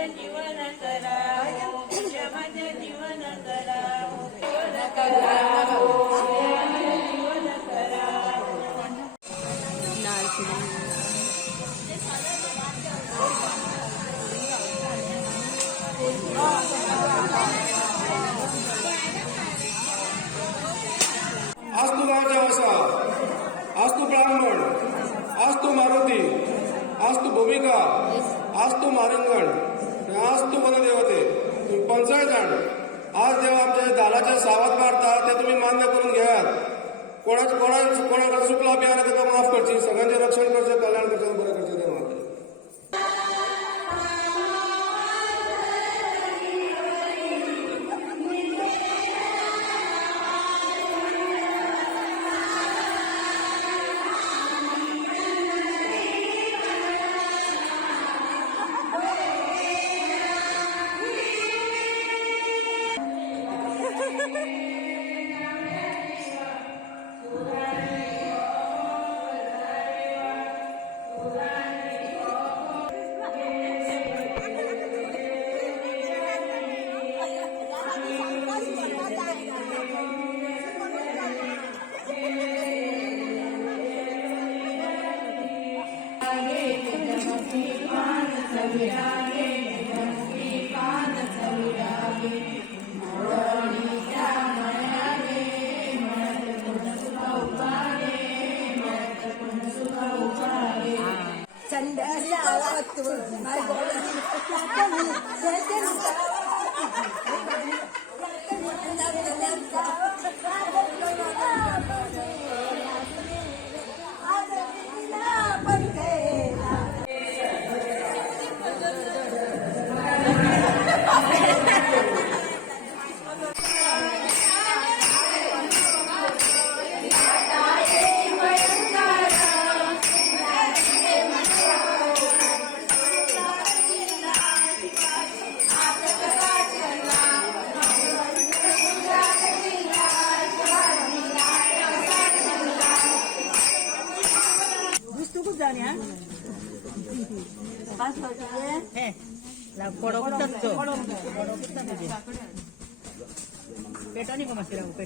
माझे जीवन करावो, पूजा माझे जीवन करावो, जीवन करावो, माझे जीवन करावो. आज तू गावच्या वसा, आज तू ब्राह्मण, आज तू मारुती, आज तू भूमिका, आज तू मारंगण, आज तू वनदेवते. तुम्ही 50 जण आज जेव्हा आमच्या दाराचे सावध मारता ते तुम्ही मान्य करून घ्यात. कोणाकडे चुकला बी आला त्याला माफ करची, सगळ्यांचे रक्षण करचे, कल्याण करचे, बरं करचे ते माफ. पेटा नहीं कमा